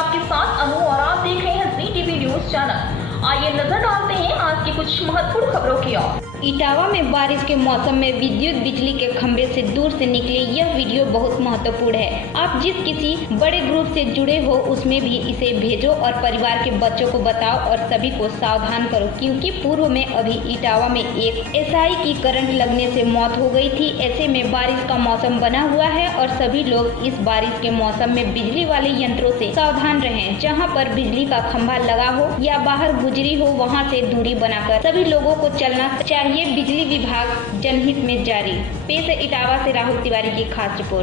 आपके साथ अनु और आप देख रहे हैं जी टीवी न्यूज चैनल। आइए नजर डालते हैं आज की कुछ महत्वपूर्ण खबरों की ओर। इटावा में बारिश के मौसम में विद्युत बिजली के खंभे से दूर से निकले यह वीडियो बहुत महत्वपूर्ण है। आप जिस किसी बड़े ग्रुप से जुड़े हो उसमें भी इसे भेजो और परिवार के बच्चों को बताओ और सभी को सावधान करो, क्योंकि पूर्व में अभी इटावा में एक एसआई की करंट लगने से मौत हो गई थी। ऐसे में बारिश का मौसम बना हुआ है और सभी लोग इस बारिश के मौसम में बिजली वाले यंत्रों से सावधान रहें। जहाँ पर बिजली का खंभा लगा हो या बाहर गुजरी हो वहाँ से दूरी बनाकर सभी लोगों को चलना चाहिए। बिजली विभाग जनहित में जारी। पेश है इटावा से राहुल तिवारी की खास रिपोर्ट।